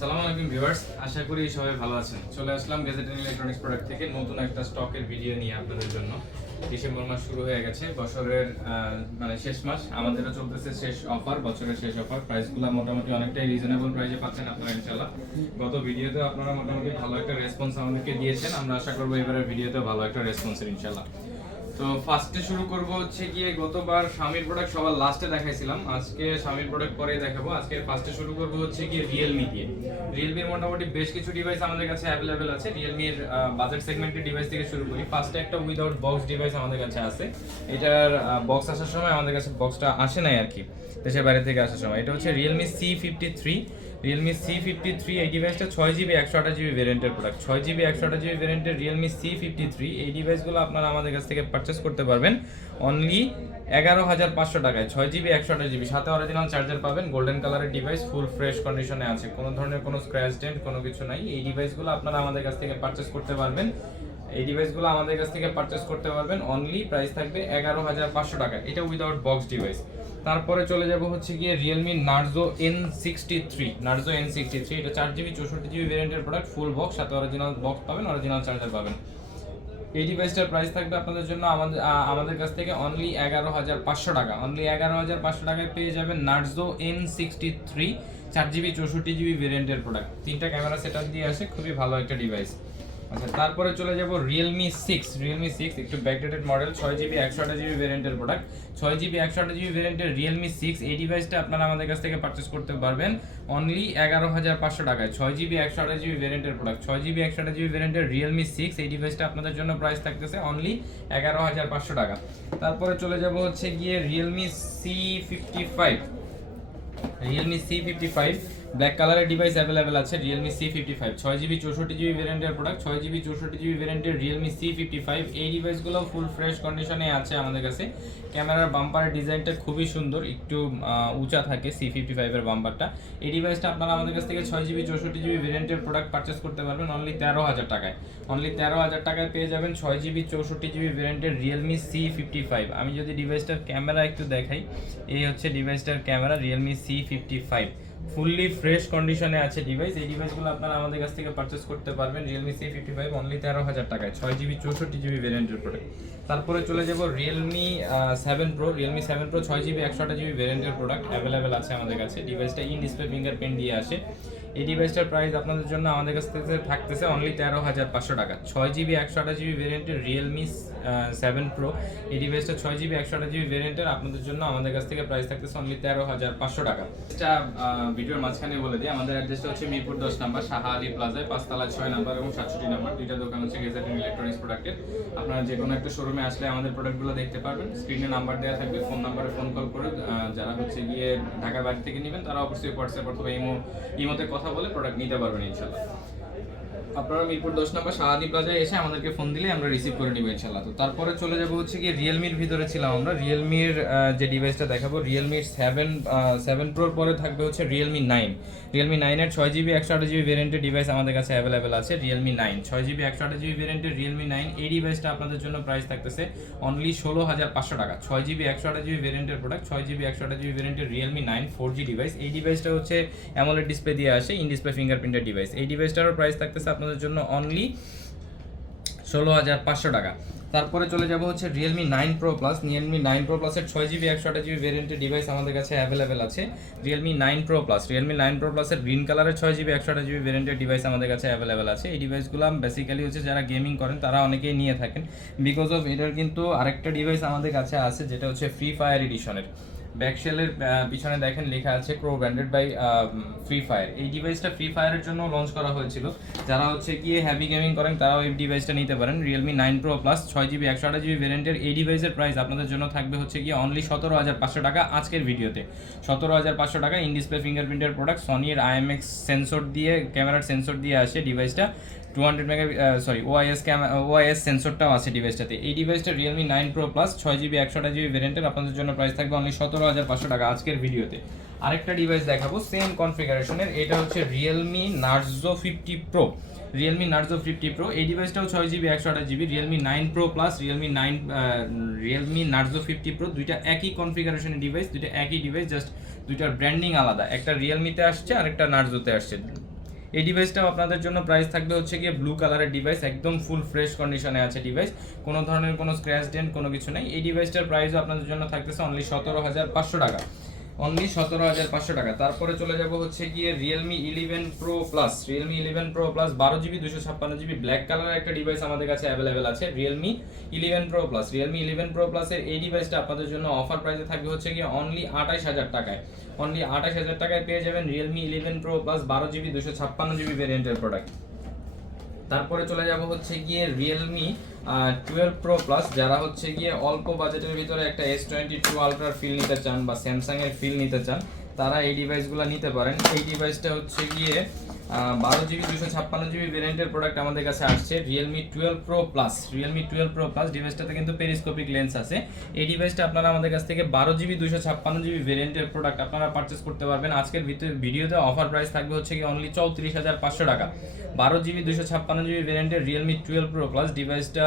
সালামু আলাইকুম ভিউয়ার্স, আশা করি সবাই ভালো আছেন। চলে আসলাম গ্যাজেট এন্ড ইলেকট্রনিক্স প্রোডাক্ট থেকে নতুন একটা স্টকের ভিডিও নিয়ে আপনাদের জন্য। ডিসেম্বর মাস শুরু হয়ে গেছে, বছরের মানে শেষ মাস, আমাদেরও চলতেছে শেষ অফার, বছরের শেষ অফার। প্রাইসগুলো মোটামুটি অনেকটাই রিজনেবল প্রাইসে পাচ্ছেন আপনারা ইনশাআল্লাহ। গত ভিডিওতে আপনারা মোটামুটি ভালো একটা রেসপন্স আমাদেরকে দিয়েছেন, আমরা আশা করবো এবারের ভিডিওতে ভালো একটা রেসপন্সের ইনশাআল্লাহ। তো ফার্স্টে শুরু করব হচ্ছে গিয়ে গতবার শামির প্রোডাক্ট সবার লাস্টে দেখাইছিলাম, আজকে শামির প্রোডাক্ট পরে দেখাবো। আজকে ফার্স্টে শুরু করব হচ্ছে গিয়ে রিয়েলমি দিয়ে। রিয়েলমির মোটামুটি বেশ কিছু ডিভাইস আমাদের কাছে অ্যাভেলেবেল আছে। রিয়েলমির বাজেট সেগমেন্টের ডিভাইস থেকে শুরু করি। ফার্স্টে একটা উইদাউট বক্স ডিভাইস আমাদের কাছে আছে। এটার বক্স আসার সময় আমাদের কাছে বক্সটা আসে নাই আর কি, দেশের বাইরে থেকে আসার সময়। এটা হচ্ছে রিয়েলমি C53। রিয়েলমি C53 এই ডিভাইসটা 6GB 128GB ভেরিয়েন্টের প্রোডাক্ট। 6GB 128GB ভেরিয়েন্টের রিয়েলমি C53 এই ডিভাইসগুলো আপনারা আমাদের কাছ থেকে পারচেস করতে পারবেন অনলি 11,500 টাকায়। 6GB 128GB, সাথে অরিজিনাল চার্জার পাবেন। গোল্ডেন কালারের ডিভাইস, ফুল ফ্রেশ কন্ডিশনে আছে, কোনো ধরনের কোনো স্ক্র্যাচ ডেন্ট কোনো কিছু নাই। এই ডিভাইসগুলো আপনারা আমাদের কাছ থেকে পারচেস করতে পারবেন। এই ডিভাইসগুলো আমাদের কাছ থেকে পারচেস করতে পারবেন অনলি প্রাইস থাকবে 11,500 টাকা। এটা উইদাউট বক্স ডিভাইস। তারপরে চলে যাব হচ্ছে গিয়ে Realme Narzo N63। Narzo N63 এটা 4GB 64GB ভেরিয়েন্টের প্রোডাক্ট, ফুল বক্স, সাথে অরিজিনাল বক্স পাবেন, অরিজিনাল চার্জার পাবেন। এই ডিভাইসটার প্রাইস থাকবে আপনাদের জন্য আমাদের কাছ থেকে অনলি 11,500 টাকা। অনলি 11,500 টাকায় পেয়ে যাবেন নার্জো N63 4GB 64GB ভেরিয়েন্টের প্রোডাক্ট। তিনটা ক্যামেরা সেটআপ দিয়ে আসে, খুবই ভালো একটা ডিভাইস। আচ্ছা, তারপরে চলে যাব রিয়েলমি 6 একটু ব্যাকডেটেড মডেল, 6GB 128GB ভেরিয়েন্টের প্রোডাক্ট। 6GB 128GB ভেরিয়েন্টের রিয়েলমি 6 এই ডিভাইসটা আপনারা আমাদের কাছ থেকে পারচেস করতে পারবেন অনলি 11,500 টাকায়। 6GB 128GB ভেরিয়েন্টের প্রোডাক্ট, 6GB 128GB ভেরিয়েন্টের রিয়েলমি 6 এই ডিভাইসটা আপনাদের জন্য প্রাইস থাকতেছে অনলি 11,500 টাকা। তারপরে চলে যাব হচ্ছে গিয়ে Realme C55। Realme C55 black কালারের ডিভাইস অ্যাভেলেবেল আছে। রিয়েলমি C55 6GB 64GB ভেরিয়েন্টের প্রোডাক্ট। 6GB 64GB ভেরিয়েন্টের রিয়েলমি C55 এই ডিভাইসগুলো ফুল ফ্রেশ কন্ডিশনে আছে আমাদের কাছে। ক্যামেরার বাম্পারের ডিজাইনটা খুবই সুন্দর, একটু উঁচা থাকে C55 এর বাম্পারটা। এই ডিভাইসটা আপনারা আমাদের কাছ থেকে 6GB 64GB ভেরিয়েন্টের প্রোডাক্ট পারচেস করতে পারবেন অনলি 13,000 টাকায়। অনলি 13,000 টাকায় পেয়ে যাবেন 6GB 64GB ভেরিয়েন্টের রিয়েলমি C55। আমি যদি ডিভাইসটার ক্যামেরা একটু দেখাই, এই হচ্ছে ডিভাইসটার camera, Realme C55 fully fresh কন্ডিশনে আছে ডিভাইস। এই ডিভাইসগুলো আপনারা আমাদের কাছ থেকে পারচেস করতে পারবেন রিয়েলমি C55 অনলি 13,000 টাকায়, 6GB 64GB ভেরিয়েন্টের প্রোডাক্ট। তারপরে চলে যাব Realme 7 pro. Realme 7 pro 6GB 128GB ভেরিয়েন্টের প্রোডাক্ট অ্যাভেলেবেল আছে আমাদের কাছে। ডিভাইসটা ইন ডিসপ্লে ফিঙ্গারপ্রিন্ট দিয়ে আসে। এই ডিভাইসটার প্রাইস আপনাদের জন্য আমাদের কাছ থেকে থাকতেছে অনলি 13,500 টাকা। 6GB 128GB ভেরিয়েন্টের রিয়েলমি 7 প্রো এই ডিভাইসটা 6GB 128GB ভেরিয়েন্টের আপনাদের জন্য আমাদের কাছ থেকে প্রাইস থাকতেছে অনলি 13,500 টাকা। এটা ভিডিওর মাঝখানে বলে দিই, আমাদের অ্যাড্রেসটা হচ্ছে মিরপুর 10 নাম্বার শাহ আলী প্লাজায়, 5 তলায় 6 নাম্বার এবং 67 নাম্বার। দুইটা দোকান হচ্ছে গ্যাজেট এন্ড ইলেকট্রনিক্স প্রোডাক্টের। আপনারা যে কোনো একটা শোরুমে আসলে আমাদের প্রোডাক্টগুলো দেখতে পারবেন। স্ক্রিনে নাম্বার দেওয়া থাকবে, ফোন নাম্বারে ফোন কল করে যারা হচ্ছে গিয়ে ঢাকার বাইরে থেকে নেবেন তারা অবশ্যই হোয়াটসঅ্যাপ অথবা ইমোতে কথা বলে প্রোডাক্ট নিতে পারবেন ইনশাআল্লাহ। আপনারা মিরপুর 10 নম্বর শাহ আলী প্লাজায় এসে আমাদেরকে ফোন দিলে আমরা রিসিভ করে নিব ইনশাআল্লাহ। তো তারপরে চলে যাব হচ্ছে কি রিয়েলমির ভিতরে ছিলাম আমরা। রিয়েলমির যে ডিভাইসটা দেখাবো, রিয়েলমির 7 প্রোর পরে থাকবে হচ্ছে রিয়েলমি 9। রিয়েলমি 9 এর 6GB 128GB ভেরিয়েন্টের ডিভাইস আমাদের কাছে অ্যাভেলেবেল আছে। রিয়েলমি 9 6GB 128GB ভেরিয়েন্টের রিয়েলমি 9 এই ডিভাইসটা আপনাদের জন্য প্রাইস থাকতেছে অনলি 16,500 টাকা। 6GB 128GB ভেরিয়েন্টের প্রোডাক্ট, 6GB 128GB ভেরিয়েন্টের রিয়েলমি 9 4G ডিভাইস। এই ডিভাইসটা হচ্ছে অ্যামোলেড ডিসপ্লে দিয়ে আসে, ইন ডিসপ্লে ফিঙ্গারপ্রিন্টের ডিভাইস। এই ডিভাইসটারও প্রাইস থাকতেছে আপনাদের জন্য অনলি 16,500 টাকা। তারপরে চলে যাব হচ্ছে Realme 9 pro plus. Realme 9 pro প্লাসের 6GB 128GB ভেরিয়েন্টের ডিভাইস আমাদের কাছে অ্যাভেলেবেল আছে। Realme 9 pro plus, Realme 9 pro প্লাসের গ্রিন কালারের 6GB 128GB ভেরিয়েন্টের ডিভাইস আমাদের কাছে অ্যাভেলেবেল আছে। এই ডিভাইসগুলো বেসিক্যালি হচ্ছে যারা গেমিং করেন তারা অনেকেই নিয়ে থাকেন, বিকজ অফ এটার কিন্তু আরেকটা ডিভাইস আমাদের কাছে আছে যেটা হচ্ছে ফ্রি ফায়ার এডিশনের। ব্যাকশেলের পিছনে দেখেন লেখা আছে ক্রো ব্র্যান্ডেড বাই ফ্রি ফায়ার। এই ডিভাইসটা ফ্রি ফায়ারের জন্য লঞ্চ করা হয়েছিল। যারা হচ্ছে গিয়ে হ্যাভি গেমিং করেন তারাও এই ডিভাইসটা নিতে পারেন। Realme 9 pro plus 6GB 128GB ভেরিয়েন্টের এই ডিভাইসের প্রাইস আপনাদের জন্য থাকবে হচ্ছে গিয়ে অনলি 17,500 টাকা আজকের ভিডিওতে। 17,500 টাকা। ইন ডিসপ্লে ফিঙ্গারপ্রিন্টের প্রোডাক্ট, সনির IMX সেন্সর দিয়ে, ক্যামেরার সেন্সর দিয়ে আসে ডিভাইসটা। 200 OIS সেন্সরটাও আছে ডিভাইসটাতে। এই ডিভাইসটা Realme 9 pro plus 6GB 128GB ভেরিয়েন্টের আপনাদের জন্য প্রাইস থাকবে অনলি 17,500 টাকা আজকের ভিডিওতে। আরেকটা ডিভাইস দেখাবো সেম কনফিগারেশনের, এটা হচ্ছে Realme Narzo 50 pro. Realme Narzo 50 pro এই ডিভাইসটাও 6GB 128GB। Realme 9 pro plus Realme Narzo 50 pro দুইটা একই কনফিগারেশনের ডিভাইস, দুইটা একই ডিভাইস, জাস্ট দুইটার ব্র্যান্ডিং আলাদা। একটা রিয়েলমিতে আসছে আর একটা নার্জোতে আসছে। এই ডিভাইসটাও আপনাদের জন্য প্রাইস থাকবে হচ্ছে গিয়ে ব্লু কালারের ডিভাইস, একদম ফুল ফ্রেশ কন্ডিশনে আছে ডিভাইস, কোনো ধরনের কোনো স্ক্র্যাচ ডেন্ট কোনো কিছু নেই। এই ডিভাইসটার প্রাইসও আপনাদের জন্য থাকতেছে অনলি 17,500 টাকা, অনলি 17,500 টাকা। তারপরে চলে যাব হচ্ছে গিয়ে Realme 11 Pro Plus, Realme 11 Pro Plus 12GB 256GB black কালারের একটা ডিভাইস আমাদের কাছে অ্যাভেলেবেল আছে, Realme 11 Pro Plus। Realme 11 Pro Plus এর এই ডিভাইসটা আপনাদের জন্য অফার প্রাইসে থাকবে হচ্ছে গিয়ে অনলি 28,000 টাকায়, অনলি 28,000 টাকায় পেয়ে যাবেন Realme 11 Pro Plus 12GB 256GB ভেরিয়েন্টের প্রোডাক্ট। তারপরে চলে যাব হচ্ছে গিয়ে Realme 12 Pro Plus, যারা হচ্ছে গিয়ে অল্প বাজেটের ভিতরে একটা S22 আলট্রার ফিল নিতে চান বা স্যামসাং এর ফিল নিতে চান, তারা এই ডিভাইসগুলো নিতে পারেন। এই ডিভাইসটা হচ্ছে গিয়ে 12GB 256GB ভেরিয়েন্টের প্রোডাক্ট আমাদের কাছে আসছে, Realme 12 Pro Plus। Realme 12 Pro Plus ডিভাইসটাতে কিন্তু পেরিস্কোপিক লেন্স আছে। এই ডিভাইসটা আপনারা আমাদের কাছ থেকে 12GB 256GB ভেরিয়েন্টের প্রোডাক্ট আপনারা পারচেজ করতে পারবেন। আজকের ভিডিওতে অফার প্রাইস থাকবে হচ্ছে কি অনলি 34,500 টাকা। 12GB 256GB ভেরিয়েন্টের Realme 12 Pro Plus ডিভাইসটা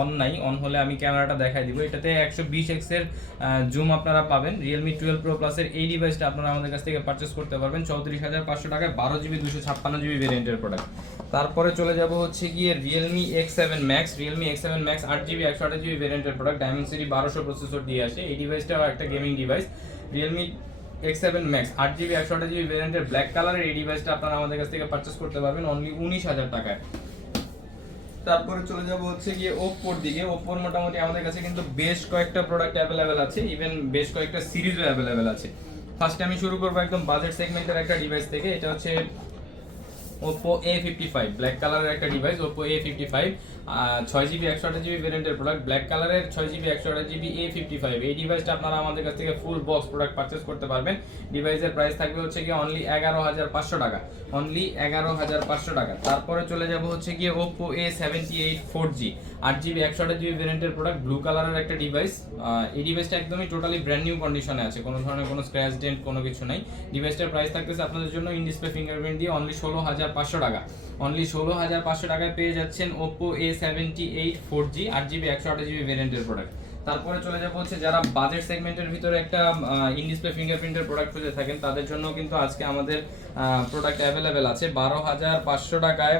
অন নাই, অন হলে আমি ক্যামেরাটা দেখাই দিব। এটাতে 120x এর জুম আপনারা পাবেন। Realme 12 Pro Plus এর এই ডিভাইসটা আপনারা আমাদের কাছ থেকে পারচেজ করতে পারবেন 34,500 টাকায়, 12GB 256GB ভেরিয়েন্টের প্রোডাক্ট। তারপরে চলে যাব হচ্ছে গিয়ে Realme X7 Max, Realme X7 Max 8GB 128GB ভেরিয়েন্টের প্রোডাক্ট, Dimensity 1200 প্রসেসর দিয়ে আসে। এই ডিভাইসটাও একটা gaming device, Realme X7 Max 8GB 128GB ভেরিয়েন্টের ব্ল্যাক কালারের এই ডিভাইসটা আপনারা আমাদের কাছ থেকে পারচেজ করতে পারবেন অনলি 19,000 টাকায়। তারপরে চলে যাব হচ্ছে গিয়ে Oppo এর দিকে। Oppo এর মোটামুটি আমাদের কাছে কিন্তু বেশ কয়েকটা প্রোডাক্ট অ্যাভেলেবেল আছে, ইভেন বেশ কয়েকটা সিরিজও অ্যাভেলেবেল আছে। ফার্স্টে আমি শুরু করবো একদম বাজেট সেগমেন্টের একটা ডিভাইস থেকে। এটা হচ্ছে Oppo A55 ব্ল্যাক কালারের একটা device, Oppo A55 6GB 128GB ভেরিয়েন্টের প্রোডাক্ট, ব্ল্যাক কালারের 6GB 128GB A55। এই ডিভাইসটা আপনারা আমাদের কাছ থেকে ফুল বক্স প্রোডাক্ট পারচেজ করতে পারবেন। ডিভাইসের প্রাইস থাকবে হচ্ছে গিয়ে অনলি 11,500 টাকা, অনলি 11,500 টাকা। তারপরে চলে যাব হচ্ছে গিয়ে Oppo A78 4G 8GB 128GB ভেরিয়েন্টের প্রোডাক্ট, ব্লু কালারের একটা ডিভাইস। এই ডিভাইসটা একদমই টোটালি ব্র্যান্ড নিউ কন্ডিশনে আছে, কোনো ধরনের কোনো স্ক্র্যাচ ডেন্ট কোনো কিছু নাই। ডিভাইসটার প্রাইস থাকতেছে আপনাদের জন্য ইন ডিসপ্লে ফিঙ্গারপ্রিন্ট দিয়ে অনলি 16,500 টাকা, অনলি 16,500 টাকায় পেয়ে যাচ্ছেন Oppo A78 4G 8GB 128GB ভেরিয়েন্টের প্রোডাক্ট। তারপরে চলে যাবো হচ্ছে যারা বাজেট সেগমেন্টের ভিতরে একটা ইন ডিসপ্লে ফিঙ্গারপ্রিন্টের প্রোডাক্ট খুঁজে থাকেন, তাদের জন্য কিন্তু আজকে আমাদের প্রোডাক্ট অ্যাভেলেবেল আছে 12,500 টাকায়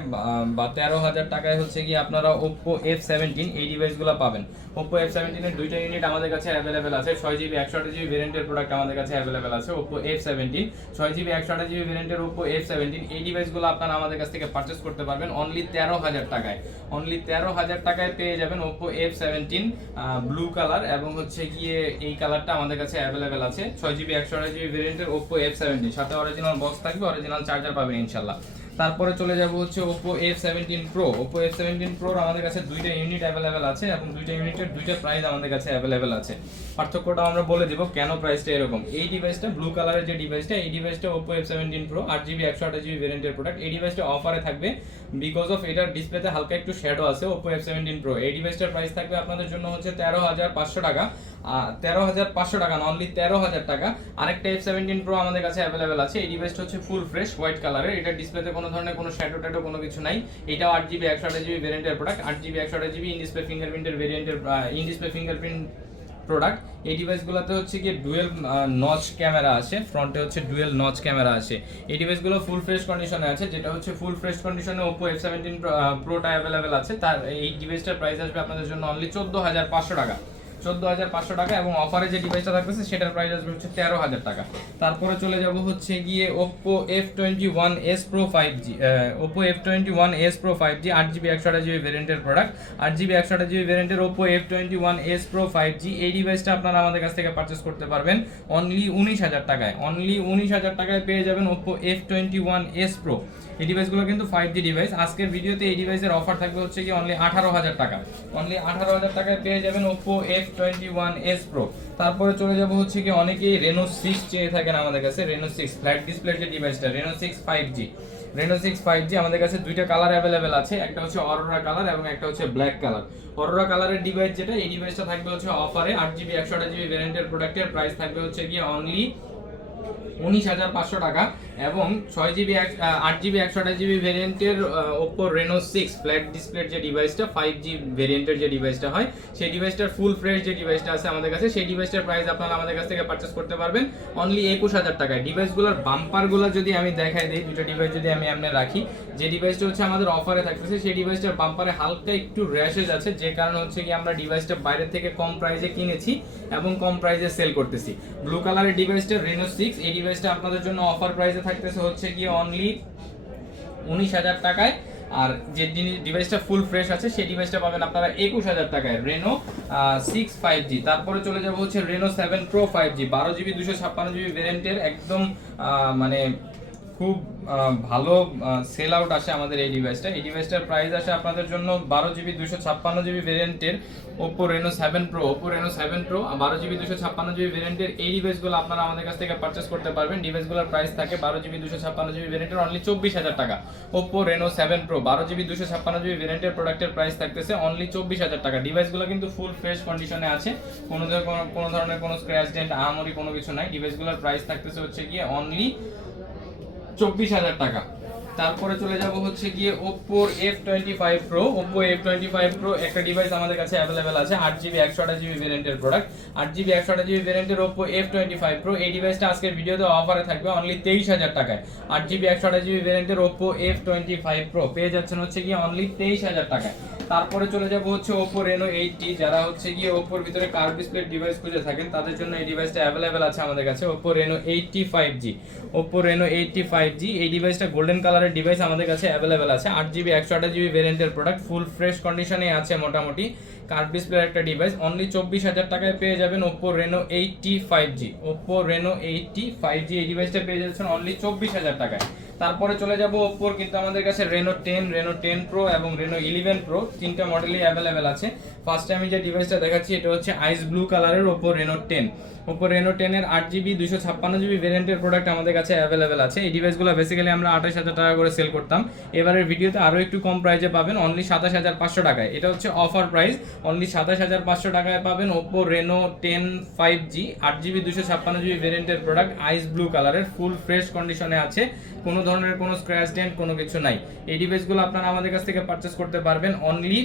বা 13,000 টাকায় হচ্ছে কি আপনারা Oppo F17 এই ডিভাইসগুলো পাবেন। Oppo F17 এর দুইটা ইউনিট আমাদের কাছে অ্যাভেলেবেল আছে, 6GB 128GB ভেরিয়েন্টের প্রোডাক্ট আমাদের কাছে অ্যাভেলেবেল আছে Oppo F17 6GB 128GB ভেরিয়েন্টের Oppo F17। এই ডিভাইসগুলো আপনারা আমাদের কাছ থেকে পারচেজ করতে পারবেন অনলি 13,000 টাকায়, অনলি 13,000 টাকায় পেয়ে যাবেন Oppo F17 ব্লু কালার, এবং হচ্ছে গিয়ে এই কালারটা আমাদের কাছে অ্যাভেলেবেল আছে 6GB 128GB ভেরিয়েন্টের Oppo F17, সাথে অরিজিনাল বক্স থাকবে, অরিজিনাল চার্জার পাবেন ইনশাআল্লাহ। তারপরে চলে যাব হচ্ছে Oppo F17 Pro। Oppo F17 Pro আমাদের কাছে দুইটা ইউনিট অ্যাভেলেবেল আছে এবং দুইটা ইউনিটের দুইটা প্রাইস আমাদের কাছে অ্যাভেলেবেল আছে। পার্থক্যটা আমরা বলে দিব কেন প্রাইসটা এরকম। এই ডিভাইসটা ব্লু কালারের যে ডিভাইসটা, এই ডিভাইসটা Oppo F17 Pro 8GB 128GB ভেরিয়েন্টের প্রোডাক্ট। এই ডিভাইসটা অফারে থাকবে বিকজ অফ এটার ডিসপ্লেতে হালকা একটু শ্যাডো আছে Oppo F17 Pro। এই ডিভাইসটার প্রাইস থাকবে আপনাদের জন্য হচ্ছে 13,500 টাকা, 13,500 টাকা না, অনলি 13,000 টাকা। আরেকটা F17 Pro আমাদের কাছে অ্যাভেলেবেল আছে, এই ডিভাইসটা হচ্ছে ফুল ফ্রেশ হোয়াইট কালারের, এটা ডিসপ্লেতে কোনো ধরনের কোনো শ্যাডো ট্যাডো কোনো কিছু নাই। এটাও 8GB 128GB ভেরিয়েন্টের product, 8GB 128GB in display ফিঙ্গারপ্রিন্টের ভেরিয়েন্টের ইন ডিসপ্লে ফিঙ্গারপ্রিন্ট প্রোডাক্ট। এই ডিভাইসগুলোতে হচ্ছে কি ডুয়েল নচ ক্যামেরা আছে, ফ্রন্টে হচ্ছে ডুয়েল নচ ক্যামেরা আছে। এই ডিভাইসগুলো ফুল ফ্রেশ কন্ডিশনে আছে, যেটা হচ্ছে ফুল ফ্রেশ কন্ডিশনে Oppo F17 Proটা অ্যাভেলেবেল আছে। তার এই ডিভাইসটার প্রাইস আসবে আপনাদের জন্য অনলি 14,500 টাকা, 14,500 টাকা, এবং অফারে যে ডিভাইসটা থাকতেছে সেটার প্রাইস আসবে হচ্ছে 13,000 টাকা। তারপরে চলে যাব হচ্ছে গিয়ে Oppo F21s Pro 5G, Oppo F21s Pro 5G 8GB 128GB ভেরিয়েন্টের প্রোডাক্ট, 8GB 128GB ভেরিয়েন্টের Oppo F21s Pro 5G। এই ডিভাইসটা আপনারা আমাদের কাছ থেকে পারচেজ করতে পারবেন অনলি 19,000 টাকায়, অনলি 19,000 টাকায় পেয়ে যাবেন Oppo F21s Pro। এই ডিভাইসগুলো কিন্তু 5G ডিভাইস। আজকের ভিডিওতে এই ডিভাইসের অফার থাকবে হচ্ছে কি অনলি 18,000 টাকা, অনলি 18,000 টাকায় পেয়ে যাবেন Oppo F21s Pro। তারপরে চলে যাব হচ্ছে কি অনেকেই Reno 6 চেয়ে থাকেন আমাদের কাছে, Reno 6 ফ্ল্যাট ডিসপ্লের যে ডিভাইসটা, Reno 6 5G। Reno 6 5G আমাদের কাছে দুইটা কালার অ্যাভেলেবেল আছে, একটা হচ্ছে অরোরা কালার এবং একটা হচ্ছে ব্ল্যাক কালার। অরোরা কালারের ডিভাইস যেটা, এই ডিভাইসটা থাকবে হচ্ছে অফারে 8GB 128GB ভেরিয়েন্টের প্রোডাক্টের প্রাইস থাকবে হচ্ছে কি অনলি 19,500 টাকা। এবং 6GB 8GB 128GB ভেরিয়েন্টের Oppo Reno 6 ফ্ল্যাট ডিসপ্লের যে ডিভাইসটা 5G ভেরিয়েন্টের যে ডিভাইসটা হয়, সেই ডিভাইসটার ফুল ফ্রেশ যে ডিভাইসটা আছে আমাদের কাছে, সেই ডিভাইসটার প্রাইস আপনারা আমাদের কাছ থেকে পারচেস করতে পারবেন অনলি 21,000 টাকায়। ডিভাইসগুলোর বাম্পারগুলো যদি আমি দেখাই দিই, দুটো ডিভাইস যদি আমি এমনি রাখি, যে ডিভাইসটা হচ্ছে আমাদের অফারে থাকতেছে সেই ডিভাইসটার বাম্পারে হালকা একটু র্যাশেজ আছে, যে কারণে হচ্ছে কি আমরা ডিভাইসটা বাইরে থেকে কম প্রাইসে কিনেছি এবং কম প্রাইসে সেল করতেছি। ব্লু কালারের ডিভাইসটা Reno 6, এই ডিভাইসটা আপনাদের জন্য অফার প্রাইসে থাকতেছে হচ্ছে কি অনলি 19,000 টাকায়। আর যে ডিভাইসটা ফুল ফ্রেশ আছে সেই ডিভাইসটা পাবেন আপনারা 21,000 টাকায়, Reno 6 5G। তারপরে চলে যাব হচ্ছে Reno 7 Pro 5G 12GB 256GB ভেরিয়েন্টের, একদম মানে খুব ভালো সেল আউট আসে আমাদের এই ডিভাইসটা। এই ডিভাইসটার প্রাইস আসে আপনাদের জন্য 12GB 256GB ভেরিয়েন্টের Oppo Reno 7 Pro, Oppo Reno 7 Pro 12GB 256GB ভেরিয়েন্টের এই ডিভাইসগুলো আপনারা আমাদের কাছ থেকে পারচেজ করতে পারবেন। ডিভাইসগুলোর প্রাইস থাকে 12GB 256GB ভেরিয়েন্টের অনলি 24,000 টাকা। Oppo Reno 7 Pro 12GB 256GB ভেরিয়েন্টের প্রোডাক্টের প্রাইস থাকতেছে অনলি 24,000 টাকা। ডিভাইসগুলো কিন্তু ফুল ফ্রেশ কন্ডিশনে আছে, কোনো ধরনের কোনো স্ক্র্যাচ ডেন্ট আহামরি কোনো কিছু নাই। ডিভাইসগুলোর প্রাইস থাকতেছে হচ্ছে গিয়ে অনলি 24,000 টাকা। তারপরে চলে যাব হচ্ছে গিয়ে Oppo F25 Pro, Oppo F25 Pro একটা ডিভাইস আমাদের কাছে অ্যাভেলেবেল আছে, 8GB 128GB ভেরিয়েন্টের প্রোডাক্ট, 8GB 128GB ভেরিয়েন্টের Oppo F25 Pro। এই ডিভাইসটা আজকের ভিডিওতে অফারে থাকবে অনলি 23,000 টাকায়। 8GB 128GB ভেরিয়েন্টের Oppo F25 Pro পেয়ে যাচ্ছেন হচ্ছে গিয়ে অনলি 23,000 টাকায়। তারপরে চলে যাব হচ্ছে Oppo Reno 8T, যারা হচ্ছে গিয়ে Oppoর ভিতরে কার্ভ ডিসপ্লে ডিভাইস খুঁজে থাকেন তাদের জন্য এই ডিভাইসটা অ্যাভেলেবেল আছে আমাদের কাছে, Oppo Reno 8T 5G, Oppo Reno 8T 5G। এই ডিভাইসটা গোল্ডেন কালারের ডিভাইস আমাদের কাছে অ্যাভেলেবেল আছে, 8GB 128GB ভেরিয়েন্টের প্রোডাক্ট, ফুল ফ্রেশ কন্ডিশনে আছে মোটামুটি, কার্ভ ডিসপ্লের একটা ডিভাইস। অনলি 24,000 টাকায় পেয়ে যাবেন Oppo Reno 8T 5G, Oppo Reno 8T 5G। এই ডিভাইসটা পেয়ে যাচ্ছেন অনলি 24,000 টাকায়। তারপরে চলে যাব Oppoর, কিন্তু আমাদের কাছে Reno 10, Reno 10 Pro এবং Reno 11 Pro তিনটা মডেলই অ্যাভেলেবেল আছে। ফার্স্টে আমি যে ডিভাইসটা দেখাচ্ছি এটা হচ্ছে আইস ব্লু কালারের Oppo Reno 10, Oppo Reno 10 এর 8GB 256GB ভেরিয়েন্টের প্রোডাক্ট আমাদের কাছে অ্যাভেলেবেল আছে। এই ডিভাইসগুলো বেসিক্যালি আমরা 28,000 টাকা করে সেল করতাম, এবারের ভিডিওতে আরও একটু কম প্রাইসে পাবেন অনলি 27,500 টাকায়। এটা হচ্ছে অফার প্রাইস, অনলি 27,500 টাকায় পাবেন Oppo Reno 10 5G 8GB 256GB ভেরিয়েন্টের প্রোডাক্ট, আইস ব্লু কালারের, ফুল ফ্রেশ কন্ডিশনে আছে, কোনো ধরনের কোনো স্ক্র্যাচ ডেন্ট কোনো কিছু নাই। এই ডিভাইসগুলো আপনারা আমাদের কাছ থেকে পারচেস করতে পারবেন অনলি,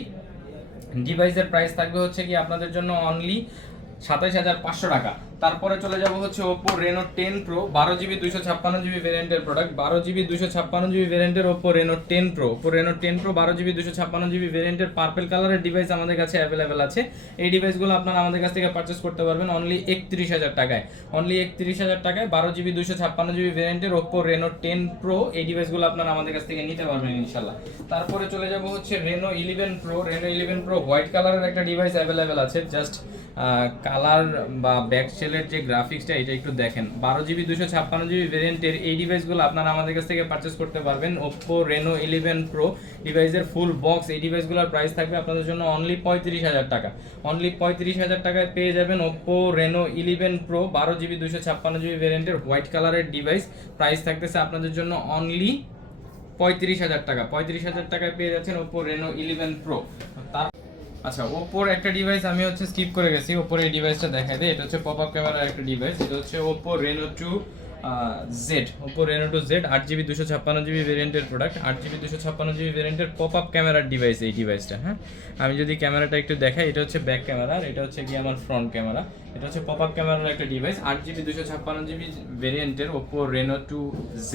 ডিভাইসের প্রাইস থাকবে হচ্ছে কি আপনাদের জন্য অনলি 27,500 টাকা। তারপরে চলে যাব হচ্ছে Oppo Reno 10 Pro 12GB 256GB ভেরিয়েন্টের প্রোডাক্ট, 12GB 256GB ভেরিয়েন্টের Oppo Reno 10 Pro, Oppo Reno 10 Pro 12GB 256GB ভেরিয়েন্টের পার্পল কালারের ডিভাইস আমাদের কাছে অ্যাভেলেবেল আছে। এই ডিভাইসগুলো আপনারা আমাদের কাছ থেকে পারচেস করতে পারবেন অনলি 31,000 টাকায়, অনলি 31,000 টাকায় 12GB 256GB ভেরিয়েন্টের Oppo Reno 10 Pro। এই ডিভাইসগুলো আপনারা আমাদের কাছ থেকে নিতে পারবেন ইনশাআল্লাহ। তারপরে চলে যাব হচ্ছে Reno 11 Pro, Reno 11 Pro white কালারের একটা ডিভাইস অ্যাভেলেবেল আছে, জাস্ট কালার বা ব্যাক সেলের যে গ্রাফিক্সটা এটা একটু দেখেন। 12GB 256GB ভেরিয়েন্টের এই ডিভাইসগুলো আপনারা আমাদের কাছ থেকে পারচেস করতে পারবেন Oppo Reno 11 Pro ডিভাইসের ফুল বক্স। এই ডিভাইসগুলোর প্রাইস থাকবে আপনাদের জন্য অনলি 35,000 টাকা, অনলি 35,000 টাকায় পেয়ে যাবেন Oppo Reno 11 Pro 12GB 256GB ভেরিয়েন্টের হোয়াইট কালারের ডিভাইস। প্রাইস থাকতেছে আপনাদের জন্য অনলি 35,000 টাকা, 35,000 টাকায় পেয়ে যাচ্ছেন Oppo Reno 11 Pro। আচ্ছা, Oppoর একটা ডিভাইস আমি হচ্ছে স্কিপ করে গেছি, Oppoর এই ডিভাইসটা দেখাই দেই। এটা হচ্ছে পপ আপ ক্যামেরার একটা ডিভাইস, এটা হচ্ছে Oppo Reno 2 Z, Oppo Reno 2 Z 8GB 256GB ভেরিয়েন্টের প্রোডাক্ট, 8GB 256GB ভেরিয়েন্টের পপ আপ ক্যামেরার ডিভাইস এই ডিভাইসটা। হ্যাঁ, আমি যদি ক্যামেরাটা একটু দেখাই, এটা হচ্ছে ব্যাক ক্যামেরা আর এটা হচ্ছে কি আমার ফ্রন্ট ক্যামেরা। এটা হচ্ছে পপ আপ ক্যামেরার একটা ডিভাইস, 8GB 256GB ভেরিয়েন্টের Oppo Reno 2 Z।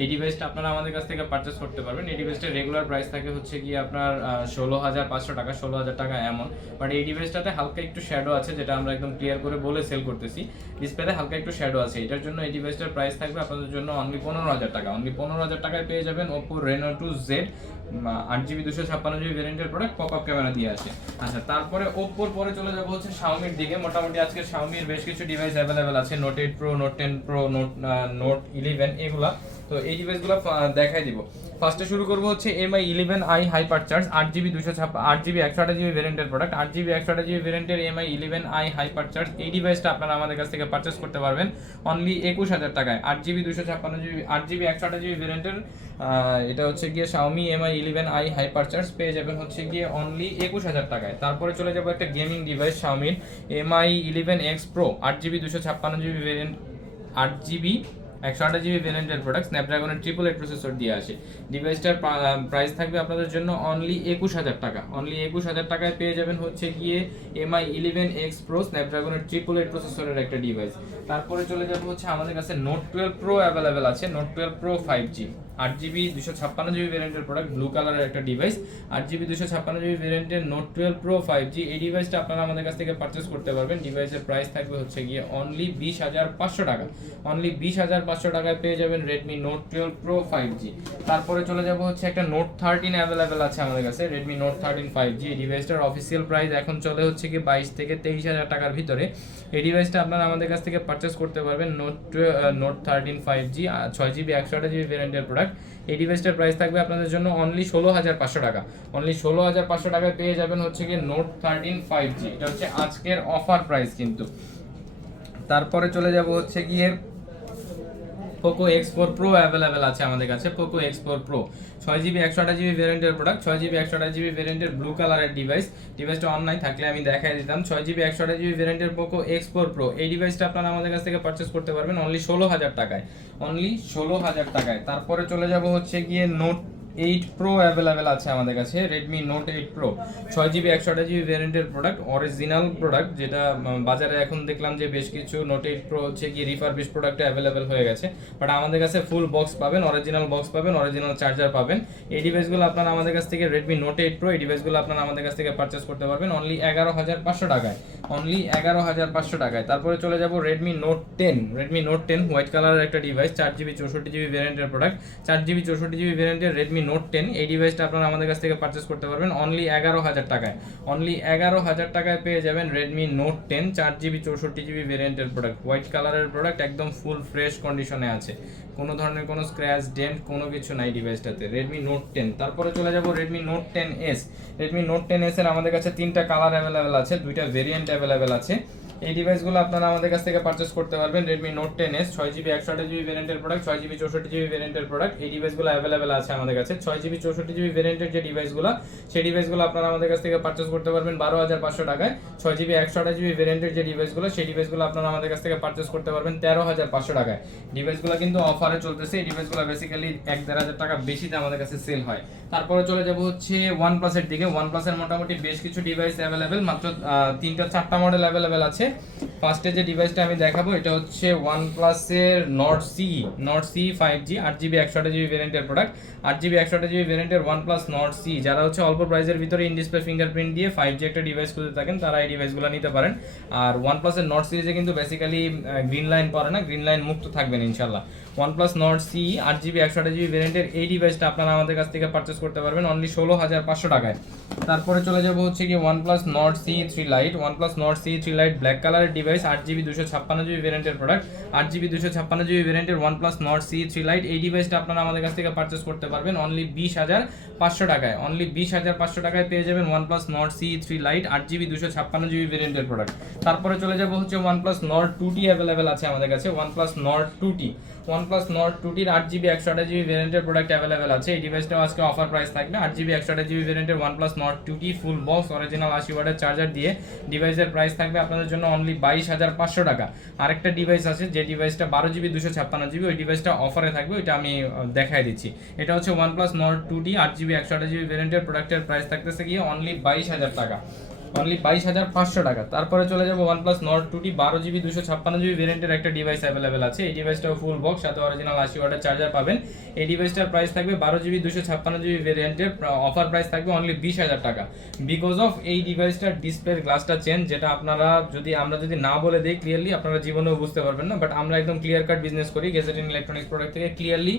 এই ডিভাইসটা আপনারা আমাদের কাছ থেকে পারচেস করতে পারবেন। এই ডিভাইসটার রেগুলার প্রাইস থাকে হচ্ছে কি আপনার 16,500 টাকা, 16,000 টাকা এমন। বাট এই ডিভাইসটাতে হালকা একটু শ্যাডো আছে, যেটা আমরা একদম ক্লিয়ার করে বলে সেল করতেছি, ডিসপ্লেতে হালকা একটু শ্যাডো আছে। এটার জন্য এই ডিভাইসটার প্রাইস থাকবে আপনাদের জন্য অনলি 15,000 টাকা, অনলি 15,000 টাকায় পেয়ে যাবেন Oppo Reno 2 Z 8GB 256GB ভেরিয়েন্টের প্রোডাক্ট, পপ আপ ক্যামেরা দিয়ে আসে। আচ্ছা, তারপরে Oppoর পরে চলে যাবো হচ্ছে Xiaomiর দিকে। মোটামুটি আজকে Xiaomiর বেশ কিছু ডিভাইস অ্যাভেলেবেল আছে, Note 8 Pro, Note 10 Pro, Note 11 এগুলা। তো এই ডিভাইসগুলো দেখাই দিব। ফার্স্টে শুরু করবো হচ্ছে MI 11i হাইপারচার্জ 8GB 128GB ভেরিয়েন্টের প্রোডাক্ট, 8GB 128GB ভেরিয়েন্টের MI 11i হাইপারচার্জ। এই ডিভাইসটা আপনারা আমাদের কাছ থেকে পারচেস করতে পারবেন অনলি 21,000 টাকায়, 8GB 128GB ভেরিয়েন্টের। এটা হচ্ছে গিয়ে Xiaomi MI 11i হাইপারচার্জ পেয়ে যাবেন হচ্ছে গিয়ে অনলি 21,000 টাকায়। তারপরে চলে যাবো একটা gaming device Xiaomi MI 11X Pro 8GB 256GB variant 8GB 128GB ভ্যারিয়েন্টের প্রোডাক্ট, স্ন্যাপড্রাগনের 888 প্রসেসর দিয়ে আসে। ডিভাইসটার প্রাইস থাকবে আপনাদের জন্য অনলি 21000 টাকা। অনলি 21000 টাকায় পেয়ে যাবেন হচ্ছে গিয়ে MI 11X Pro স্ন্যাপড্রাগনের 888 প্রসেসরের একটা ডিভাইস। তারপরে চলে যাব হচ্ছে আমাদের কাছে নোট 12 প্রো অ্যাভেলেবেল আছে, Note 12 Pro 5G 8GB 256GB ভ্যারিয়েন্টের প্রোডাক্ট, ব্লু কালারের একটা device. 8GB 256GB ভ্যারিয়েন্টের note 12 Pro 5G, এই ডিভাইসটা আপনারা আমাদের কাছ থেকে পারচেস করতে পারবেন। ডিভাইসের প্রাইস থাকবে হচ্ছে গিয়ে অনলি 20500 টাকা। অনলি 20500 টাকায় পেয়ে যাবেন Redmi Note 12 Pro 5G। তারপরে চলে যাব হচ্ছে একটা Note 13 অ্যাভেলেবেল আছে আমাদের কাছে, Redmi Note 13 5G। এই ডিভাইসটার অফিসিয়াল প্রাইস এখন চলে হচ্ছে কি 22 থেকে 23000 টাকার ভিতরে। এই ডিভাইসটা আপনারা আমাদের কাছ থেকে পারচেস করতে পারবেন। Note 13 5G 6GB 128GB ভ্যারিয়েন্টের প্রোডাক্ট। এই ডিভাইসটার প্রাইস থাকবে আপনাদের জন্য অনলি 16500 টাকা। অনলি 16500 টাকায় পেয়ে যাবেন হচ্ছে কি Note 13 5G। এটা হচ্ছে আজকের অফার প্রাইস কিন্তু। তারপরে চলে যাব হচ্ছে গিয়ে Poco X4 Pro অ্যাভেলেবেল আছে আমাদের কাছে। Poco X4 Pro 6GB 128GB ভ্যারিয়েন্টের প্রোডাক্ট, 6GB 128GB ভ্যারিয়েন্টের ব্লু কালারের ডিভাইস। ডিভাইসটা অনলাইন থাকলে আমি দেখাই দিতাম। 6GB 128GB ভ্যারিয়েন্টের Poco X4 Pro, এই ডিভাইসটা আপনারা আমাদের কাছ থেকে পারচেস করতে পারবেন অনলি 16000 টাকায়। অনলি 16000 টাকায়। তারপরে চলে যাব হচ্ছে গিয়ে Note 8 Pro অ্যাভেলেবেল আছে আমাদের কাছে, Redmi Note 8 Pro 6GB 128GB ভ্যারিয়েন্টের প্রোডাক্ট, অরিজিনাল প্রোডাক্ট, যেটা বাজারে এখন দেখলাম যে বেশ কিছু Note 8 Pro হচ্ছে কি রিফারবিশ প্রোডাক্ট অ্যাভেলেবেল হয়ে গেছে, বাট আমাদের কাছে ফুল বক্স পাবেন, অরিজিনাল বক্স পাবেন, অরিজিনাল চার্জার পাবেন। এই ডিভাইসগুলো আপনারা আমাদের কাছ থেকে Redmi Note 8 Pro, এই ডিভাইসগুলো আপনারা আমাদের কাছ থেকে পারচেস করতে পারবেন অনলি 11500 টাকায়। অনলি 11500 টাকায়। তারপরে চলে যাব Redmi Note 10, Redmi Note 10 white কালারের একটা ডিভাইস, 4GB 64GB ভ্যারিয়েন্টের প্রোডাক্ট, 4GB 64GB ভ্যারিয়েন্টের Redmi Note 10। এই ডিভাইসটা আপনারা আমাদের কাছ থেকে পারচেস করতে পারবেন অনলি 11000 টাকায়। অনলি 11000 টাকায় পেয়ে যাবেন Redmi Note 10 4GB 64GB ভ্যারিয়েন্টের প্রোডাক্ট, হোয়াইট কালারের প্রোডাক্ট, একদম ফুল ফ্রেশ কন্ডিশনে আছে, কোনো ধরনের কোনো স্ক্র্যাচ ডেন্ট কোনো কিছু নাই ডিভাইসটাতে। Redmi Note 10। তারপরে চলে যাব Redmi Note 10s। Redmi Note 10s এর আমাদের কাছে 3টা কালার অ্যাভেলেবেল আছে, 2টা ভেরিয়েন্ট অ্যাভেলেবেল আছে। এই ডিভাইসগুলো আপনারা আমাদের কাছ থেকে পারচেস করতে পারবেন Redmi Note 10s 6GB 128GB ভ্যারিয়েন্টের প্রোডাক্ট, 6GB 64GB ভ্যারিয়েন্টের প্রোডাক্ট। এই ডিভাইসগুলো অ্যাভেলেবেল আছে আমাদের কাছে। 6GB 64GB ভ্যারিয়েন্টের যে ডিভাইসগুলো, সেই ডিভাইসগুলো আপনারা আমাদের কাছ থেকে পারচেস করতে পারবেন 12500 টাকায়। 6GB 128GB ভ্যারিয়েন্টের যে ডিভাইসগুলো, সেই ডিভাইসগুলো আপনারা আমাদের কাছ থেকে পারচেস করতে পারবেন 13500 টাকায়। ডিভাইসগুলো কিন্তু অফারে চলতেছে, এই ডিভাইসগুলো বেসিক্যালি 1-1500 টাকা বেশিতে আমাদের কাছে সেল হয়। তারপরে চলে যাব হচ্ছে OnePlus এর দিকে। OnePlus এর মোটামুটি বেশ কিছু ডিভাইস অ্যাভেলেবেল, মাত্র 3-4টা মডেল অ্যাভেলেবেল আছে। ফার্স্টে যে ডিভাইসটা আমি দেখাবো এটা হচ্ছে OnePlus এর Nord CE 5G 8GB 128GB ভ্যারিয়েন্টের প্রোডাক্ট, 8GB 128GB ভ্যারিয়েন্টের OnePlus Nord CE। যারা হচ্ছে অল্প প্রাইসের ভিতরে ইন ডিসপ্লে ফিঙ্গারপ্রিন্ট দিয়ে 5G একটা ডিভাইস খুঁজে থাকেন, তারা এই ডিভাইসগুলো নিতে পারেন। আর OnePlus এর Nord সিরিজে কিন্তু বেসিক্যালি গ্রিন লাইন পড়ে না, গ্রিন লাইন মুক্ত থাকবেন ইনশাআল্লাহ। OnePlus Nord CE 8GB 128GB ভ্যারিয়েন্টের এই ডিভাইসটা আপনারা আমাদের কাছ থেকে পারচেস করতে পারবেন অনলি 16500 টাকায়। তারপরে চলে যাব হচ্ছে কি OnePlus Nord CE 3 Lite। OnePlus Nord CE 3 Lite black কালারের ডিভাইস, 8GB 256GB ভ্যারিয়েন্টের প্রোডাক্ট, 8GB 256GB ভ্যারিয়েন্টের OnePlus Nord CE 3 Lite। এই ডিভাইসটা আপনারা আমাদের কাছ থেকে পারচেস করতে পারবেন অনলি 20500 টাকায়। অনলি 20500 টাকায় পেয়ে যাবেন OnePlus Nord CE 3 Lite 8GB 256GB ভ্যারিয়েন্টের প্রোডাক্ট। তারপরে চলে যাব হচ্ছে OnePlus Nord 2T অ্যাভেলেবেল আছে আমাদের কাছে, OnePlus Nord 2T। OnePlus Nord 2T 8GB 128GB ভ্যারিয়েন্টের প্রোডাক্ট অ্যাভেলেবেল আছে। এই ডিভাইসটাও আজকে অফার প্রাইস থাকবে 8GB 128GB ভ্যারিয়েন্টের OnePlus Nord 2T full box original 80 ওয়াটের চার্জার দিয়ে। ডিভাইসের প্রাইস থাকবে আপনাদের জন্য অনলি 22500 টাকা। আরেকটা ডিভাইস আছে যে ডিভাইসটা 12GB 256GB, ওই ডিভাইসটা অফারে থাকবে, ওইটা আমি দেখাই দিচ্ছি। এটা হচ্ছে OnePlus Nord 2T 8GB 128GB ভ্যারিয়েন্টের প্রোডাক্টের প্রাইস থাকতেছে গিয়ে অনলি 22000 টাকা, অনলি 22500 টাকা। তারপরে চলে যাব OnePlus Nord 2T 12GB 256GB ভ্যারিয়েন্টের একটা ডিভাইস অ্যাভেলেবেল আছে। এই ডিভাইসটাও ফুল বক্স, সাথে অরিজিনাল 80 ওয়াটের চার্জার পাবেন। এই ডিভাইসটার প্রাইস থাকবে 12GB 256GB ভ্যারিয়েন্টের অফার প্রাইস থাকবে অনলি 20000 টাকা। বিকজ অফ এই ডিভাইসটার ডিসপ্লের গ্লাসটা চেঞ্জ, যেটা আপনারা আমরা যদি না বলে দিই ক্লিয়ারলি আপনারা জীবনেও বুঝতে পারবেন না, বাট আমরা একদম ক্লিয়ার কাট বিজনেস করি গেজেটিং ইলেকট্রনিক্স প্রোডাক্ট থেকে, ক্লিয়ারলি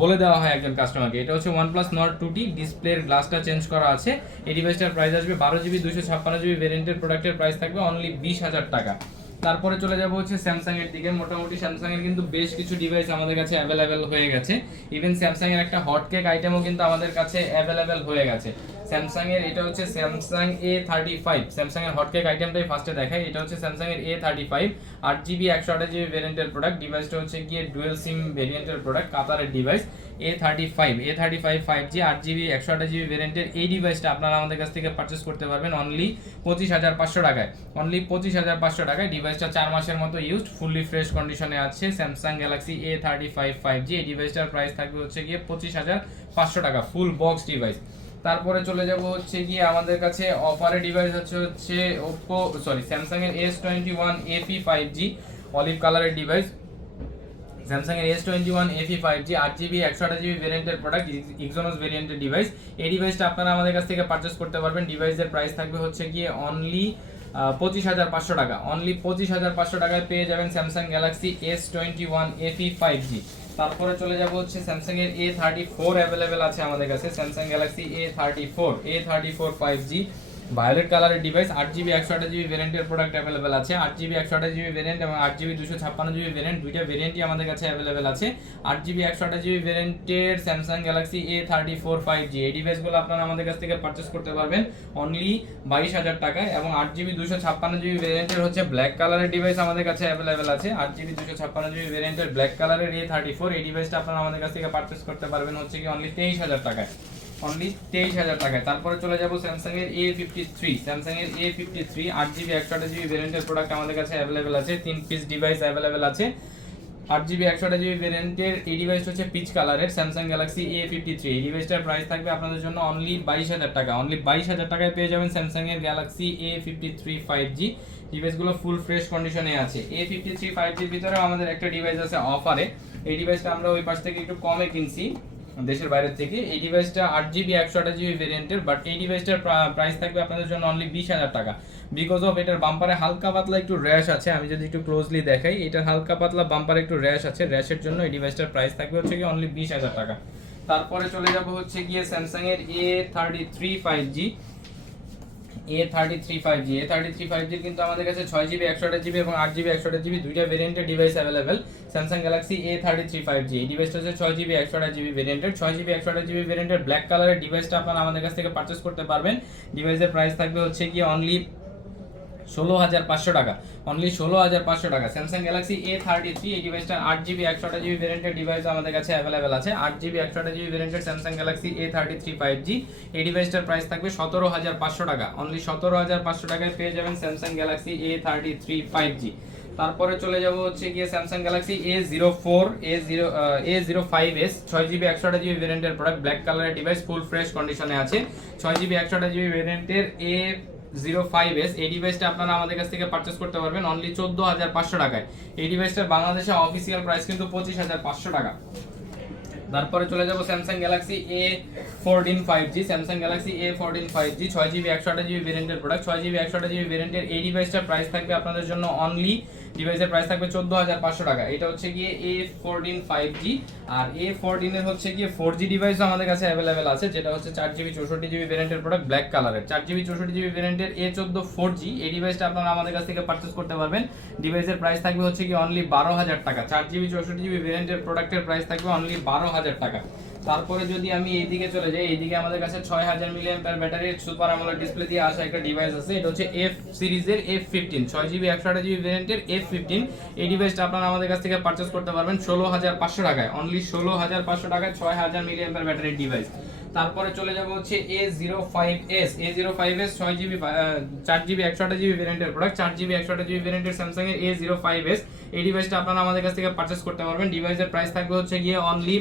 বলে দেওয়া হয় একজন কাস্টমারকে। এটা হচ্ছে OnePlus Nord 2T, ডিসপ্লের গ্লাসটা চেঞ্জ করা আছে। এই ডিভাইসটার প্রাইস আসবে 12GB 256GB ভ্যারিয়েন্টের প্রোডাক্টের প্রাইস থাকবে অনলি 20000 টাকা। তারপরে চলে যাব হচ্ছে স্যামসাং এর দিকে। মোটামুটি স্যামসাং এর কিন্তু বেশ কিছু ডিভাইস আমাদের কাছে অ্যাভেলেবেল হয়ে গেছে। ইভেন স্যামসাং এর একটা হটকেক আইটেমও কিন্তু আমাদের কাছে অ্যাভেলেবেল হয়ে গেছে। স্যামসাং এর এটা হচ্ছে Samsung A35, স্যামসাং এর হটকেক আইটেমটাই ফার্স্টে দেখাই। এটা হচ্ছে স্যামসাং এর A35 8GB 128GB ভ্যারিয়েন্টের প্রোডাক্ট। ডিভাইসটা হচ্ছে গিয়ে ডুয়াল সিম ভ্যারিয়েন্টের প্রোডাক্ট, কাতারের device. A35 5G 8GB 128GB ভেরিয়েন্টের এই ডিভাইসটা আপনারা আমাদের কাছ থেকে পারচেজ করতে পারবেন অনলি 25,500 টাকায়। অনলি 25,500 টাকায় ডিভাইসটা 4 মাসের মতো ইউজড, ফুললি ফ্রেশ কন্ডিশনে আছে। স্যামসাং গ্যালাক্সি A35 5G এই ডিভাইসটার প্রাইস থাকবে হচ্ছে গিয়ে 25,500 টাকা, ফুল বক্স ডিভাইস। তারপরে চলে যাব হচ্ছে গিয়ে আমাদের কাছে অফারে ডিভাইস হচ্ছে স্যামসাং এর S21 FE 5G অলিভ কালারের ডিভাইস। স্যামসাং এর S21 FE 5G 8GB 128GB ভেরিয়েন্টের প্রোডাক্ট, এক্সোনোস ভেরিয়েন্টের ডিভাইস। এই ডিভাইসটা আপনারা আমাদের কাছ থেকে পারচেজ করতে পারবেন। ডিভাইসের প্রাইস থাকবে হচ্ছে গিয়ে অনলি 25,500 টাকা। অনলি 25,500 টাকায় পেয়ে যাবেন Samsung Galaxy S21 FE 5G। তারপরে চলে যাব হচ্ছে স্যামসাং এর A34 অ্যাভেলেবেল আছে আমাদের কাছে। Samsung Galaxy A34 5G violet কালারের ডিভাইস, 8GB 128GB ভেরিয়েন্টের প্রোডাক্ট অ্যাভেলেবেল আছে। 8GB 128GB ভেরিয়েন্ট এবং 8GB 256GB ভেরিয়েন্ট, দুইটা ভেরিয়েন্টই আমাদের কাছে অ্যাভেলেবেল আছে। 8GB 128GB ভেরিয়েন্টের স্যামসাং গ্যালাক্সি A34 5G এই ডিভাইসগুলো আপনারা আমাদের কাছ থেকে পারচেজ করতে পারবেন অনলি 22,000 টাকায়। এবং 8GB 256GB ভেরিয়েন্টের হচ্ছে ব্ল্যাক কালারের ডিভাইস আমাদের কাছে অ্যাভেলেবেল আছে। 8GB 256GB ভেরিয়েন্টের ব্ল্যাক কালারের A34 এই ডিভাইসটা আপনারা আমাদের কাছ থেকে পারচেজ করতে পারবেন হচ্ছে কি অনলি 23,000 টাকায়। অনলি 23,000 টাকায়। তারপরে চলে যাব স্যামসাং এর A53 8GB 128GB ভেরিয়েন্টের প্রোডাক্ট আমাদের কাছে অ্যাভেলেবেল আছে। 3 পিস ডিভাইস অ্যাভেলেবেল আছে। 8GB 128GB ভেরিয়েন্টের এই ডিভাইসটা হচ্ছে পিচ কালারের স্যামসাং গ্যালাক্সি A53 এই ডিভাইসটার প্রাইস থাকবে আপনাদের জন্য অনলি 22,000 টাকা। অনলি 22,000 টাকায় পেয়ে যাবেন স্যামসাং এর গ্যালাক্সি A53 5G। ডিভাইসগুলো ফুল ফ্রেশ কন্ডিশনে আছে। A53 5Gর ভিতরে আমাদের একটা ডিভাইস আছে অফারে। এই ডিভাইসটা আমরা ওই পাশ থেকে একটু কমে কিনছি দেশের বাইরে থেকে। এই ডিভাইসটা 8GB 128GB ভেরিয়েন্টের, বাট এই ডিভাইসটার প্রাইস থাকবে আপনাদের জন্য অনলি 20,000 টাকা। বিকজ অফ এটার বাম্পারে হালকা পাতলা একটু র্যাশ আছে। আমি যদি একটু ক্লোজলি দেখাই, এটার হালকা পাতলা বাম্পারে একটু র্যাশ আছে। র্যাশের জন্য এই ডিভাইসটার প্রাইস থাকবে হচ্ছে কি অনলি 20,000 টাকা। তারপরে চলে যাব হচ্ছে গিয়ে স্যামসাং এর A33 5G কিন্তু আমাদের কাছে 6GB 128GB এবং 8GB 128GB দুইটা ভেরিয়েন্টের device available. Samsung Galaxy A33 5G এই ডিভাইসটা হচ্ছে 6GB 128GB ভেরিয়েন্টের। 6GB 128GB ভেরিয়েন্টের ব্ল্যাক কালারের ডিভাইসটা আপনারা আমাদের কাছ থেকে পারচেজ করতে পারবেন। ডিভাইসের প্রাইস থাকবে হচ্ছে কি অনলি 16,500 টাকা। অনলি 16,500 টাকা। স্যামসাং গ্যালাক্সি A33 এই ডিভাইসটা 8GB 128GB ভেরিয়েন্টের ডিভাইস আমাদের কাছে অ্যাভেলেবেল আছে। 8GB 128GB ভেরিয়েন্টের স্যামসাং গ্যালাক্সি A33 5G এই ডিভাইসটার প্রাইস থাকবে 17,500 টাকা। অনলি 17,500 টাকায় পেয়ে যাবেন স্যামসাং গ্যালাক্সি A33 5G। তারপরে চলে যাব হচ্ছে গিয়ে Samsung Galaxy A05s 6GB 128GB ভেরিয়েন্টের প্রোডাক্ট, ব্ল্যাক কালারের ডিভাইস, ফুল ফ্রেশ কন্ডিশনে আছে। 6GB 128GB ভেরিয়েন্টের A05s এই ডিভাইসটা আপনারা আমাদের কাছ থেকে পারচেজ করতে পারবেন অনলি 14,500 টাকায়। এই ডিভাইসটার বাংলাদেশে অফিসিয়াল প্রাইস কিন্তু 25,500 টাকা। তারপরে চলে যাব Samsung Galaxy A14 5G। Samsung Galaxy A14 5G 6GB 128GB ভেরিয়েন্টের প্রোডাক্ট, 6GB 128GB ভেরিয়েন্টের এই ডিভাইসটার প্রাইস থাকবে আপনাদের জন্য অনলি, ডিভাইসের প্রাইস থাকবে 14,500 টাকা। এটা হচ্ছে গিয়ে A14 5G। আর A14 এর হচ্ছে গিয়ে 4G ডিভাইসও আমাদের কাছে অ্যাভেলেবেল আছে, যেটা হচ্ছে 4GB 64GB ভেরিয়েন্টের প্রোডাক্ট, ব্ল্যাক কালারের। 4GB 64GB ভেরিয়েন্টের A14 4G এই ডিভাইসটা আপনারা আমাদের কাছ থেকে পারচেজ করতে পারবেন। ডিভাইসের প্রাইস থাকবে হচ্ছে কি অনলি 12,000 টাকা। 4GB 64GB ভেরিয়েন্টের প্রোডাক্টের প্রাইস থাকবে অনলি 12,000 টাকা। তারপরে যদি আমি এইদিকে চলে যাই, এইদিকে আমাদের কাছে 6000 mAh ব্যাটারির সুপার আমোলেড ডিসপ্লে দিয়ে আসা একটা ডিভাইস আছে। এটা হচ্ছে F সিরিজের F15 6GB 128GB ভেরিয়েন্টের F15 এই ডিভাইসটা আপনারা আমাদের কাছ থেকে পারচেজ করতে পারবেন 16,500 টাকায়। অনলি 16,500 টাকায় 6000 mAh ব্যাটারির ডিভাইস। তারপরে চলে যাব হচ্ছে A05s 6GB 4GB 128GB ভেরিয়েন্টের প্রোডাক্ট, 4GB 128GB ভেরিয়েন্টের স্যামসাং এর A05s এই ডিভাইসটা আপনারা আমাদের কাছ থেকে পারচেজ করতে পারবেন। ডিভাইসের প্রাইস থাকবে হচ্ছে গিয়ে অনলি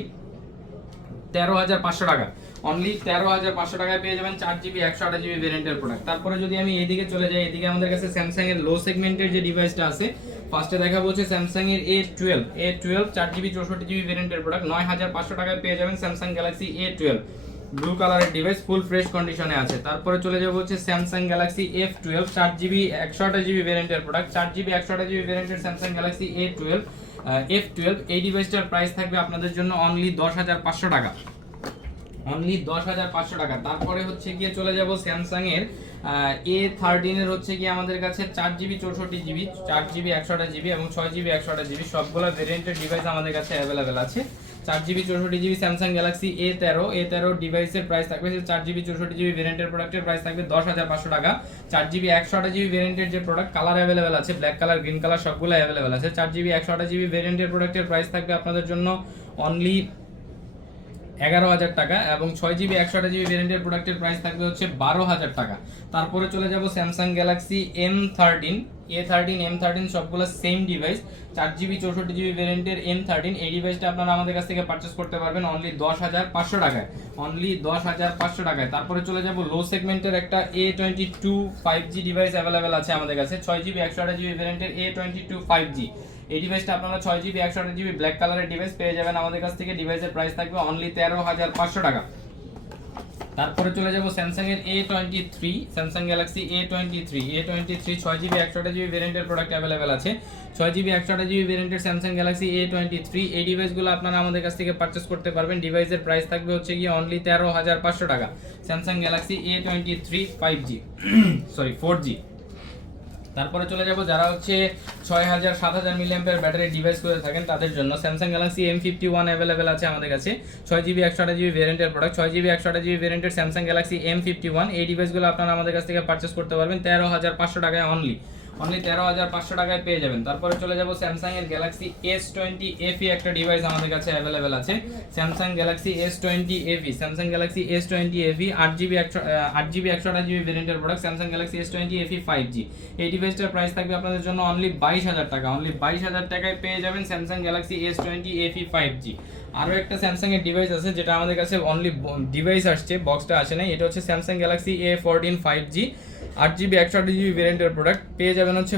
13,500 টাকা। অনলি 13,500 টাকায় পেয়ে যাবেন 4GB 128GB ভেরিয়েন্টের প্রোডাক্ট। তারপরে যদি আমি এইদিকে চলে যাই, এদিকে আমাদের কাছে স্যামসাং এর লো সেগমেন্টের যে ডিভাইসটা আছে, ফার্স্টে দেখাবো হচ্ছে স্যামসাং এর A12 4GB 64GB ভেরিয়েন্টের প্রোডাক্ট, 9,500 টাকায় পেয়ে যাবেন স্যামসাং গ্যালাক্সি A12 ব্লু কালারের ডিভাইস, ফুল ফ্রেশ কন্ডিশনে আছে। তারপরে চলে যাব হচ্ছে Samsung Galaxy F12 4GB 128GB ভেরিয়েন্টের প্রোডাক্ট, 4GB 128GB ভেরিয়েন্টের স্যামসাং গ্যালাক্সি F12 এই ডিভাইসটার প্রাইস থাকবে আপনাদের জন্য অনলি 10,500 টাকা। অনলি 10,500 টাকা। তারপরে হচ্ছে গিয়ে চলে যাব স্যামসাং এর A13 এর হচ্ছে গিয়ে আমাদের কাছে 4GB 64GB 4GB 128GB এবং 6GB 128GB সবগুলো ভেরিয়েন্টের ডিভাইস আমাদের কাছে অ্যাভেলেবেল আছে। 4GB 64GB Samsung Galaxy A13 ডিভাইসের প্রাইস থাকবে 4GB 64GB ভেরিয়েন্টের প্রোডাক্টের প্রাইস থাকবে 10,500 টাকা। 4GB 128GB ভেরিয়েন্টের যে প্রোডাক্ট কালার অ্যাভেলেবেল আছে, ব্ল্যাক কালার, গ্রিন কালার সবগুলো অ্যাভেলেবেল আছে। 4GB 128GB ভেরিয়েন্টের প্রোডাক্টের প্রাইস থাকবে আপনাদের জন্য অনলি 11,000 টাকা, এবং 6GB 128GB ভেরিয়েন্টের প্রোডাক্টের প্রাইস থাকবে হচ্ছে 12,000 টাকা। তারপরে চলে যাব Samsung Galaxy M13, A13, M13 সবগুলো সেম ডিভাইস, 4GB 64GB ভেরিয়েন্টের M13। এই ডিভাইসটা আপনারা আমাদের কাছ থেকে পারচেস করতে পারবেন অনলি 10,500 টাকায়, অনলি 10,500 টাকায়। তারপরে চলে যাব লো সেগমেন্টের একটা A22 5G ডিভাইস অ্যাভেলেবেল আছে আমাদের কাছে, 6GB 128GB ভেরিয়েন্টের A22 5G। এই ডিভাইসটা আপনারা 6GB 128GB ব্ল্যাক কালারের ডিভাইস পেয়ে যাবেন আমাদের কাছ থেকে। ডিভাইসের প্রাইস থাকবে অনলি 13,500 টাকা। তারপরে চলে যাব স্যামসাং এর A23, Samsung Galaxy A23 6GB 128GB ভেরিয়েন্টের প্রোডাক্ট অ্যাভেলেবেল আছে, 6GB 128GB ভেরিয়েন্টের স্যামসাং গ্যালাক্সি A23। এই ডিভাইসগুলো আপনারা আমাদের কাছ থেকে পারচেস করতে পারবেন। ডিভাইসের প্রাইস থাকবে হচ্ছে গিয়ে অনলি 13,500 টাকা। Samsung Galaxy A23 5G sorry 4G। তারপরে চলে যাব যারা হচ্ছে 6000 7000 মিলিঅ্যাম্পিয়ার ব্যাটারি ডিভাইস করে থাকেন তাদের জন্য স্যামসাং গ্যালাক্সি M51 অ্যাভেলেবেল আছে আমাদের কাছে, 6GB 128GB ভেরিয়েন্টের প্রোডাক্ট, 6GB 128GB ভেরিয়েন্টের স্যামসাং গ্যালাক্সি M51। এই ডিভাইসগুলো আপনারা আমাদের কাছ থেকে পারচেস করতে পারবেন 13,500 টাকায়, অনলি 13,500 টাকায় পেয়ে যাবেন। তারপরে চলে যাব স্যামসাং এর গ্যালাক্সি S20 FE একটা ডিভাইস আমাদের কাছে অ্যাভেলেবেল আছে, Samsung Galaxy S20 FE, Samsung Galaxy S20 FE 8GB 128GB ভেরিয়েন্টের product, Samsung Galaxy S20 FE 5G। এই ডিভাইসটার প্রাইস থাকবে আপনাদের জন্য অনলি 22,000 টাকা, অনলি 22,000 টাকায় পেয়ে যাবেন Samsung Galaxy S20 FE 5G। আরও একটা স্যামসাং এর ডিভাইস আছে যেটা আমাদের কাছে অনলি ডিভাইস আসছে, বক্সটা আসে নাই। এটা হচ্ছে Samsung Galaxy A14 5G, 8GB 128GB ভেরিয়েন্টের প্রোডাক্ট পেয়ে যাবেন হচ্ছে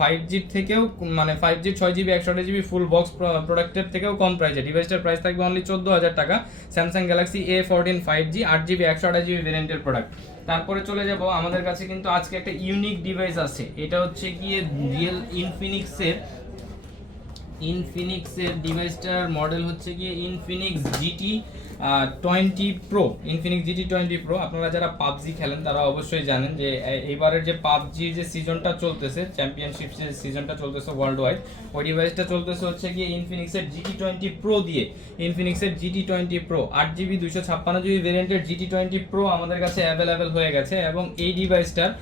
5G থেকেও, মানে 5G 6GB 128GB full box প্রোডাক্টের থেকেও কম প্রাইসে। ডিভাইসটার প্রাইস থাকবে অনলি 14,000 টাকা, Samsung Galaxy A14 5G 8GB 128GB ভেরিয়েন্টের প্রোডাক্ট। তারপরে চলে যাব আমাদের কাছে কিন্তু আজকে একটা ইউনিক ডিভাইস আছে, এটা হচ্ছে গিয়ে রিয়েল ইনফিনিক্সের ডিভাইসটার মডেল হচ্ছে গিয়ে Infinix GT20 Pro, Infinix GT20 Pro। আপনারা যারা পাবজি খেলেন তারা অবশ্যই জানেন যে এইবারের যে পাবজি যে সিজনটা চলতেছে, চ্যাম্পিয়নশিপ যে সিজনটা চলতেছে ওয়ার্ল্ড ওয়াইড, ওই ডিভাইসটা চলতেছে হচ্ছে গিয়ে ইনফিনিক্সের GT20 Pro দিয়ে। ইনফিনিক্সের GT20 Pro 8GB 256GB ভেরিয়েন্টের GT20 Pro আমাদের কাছে অ্যাভেলেবেল হয়ে গেছে, এবং এই ডিভাইসটার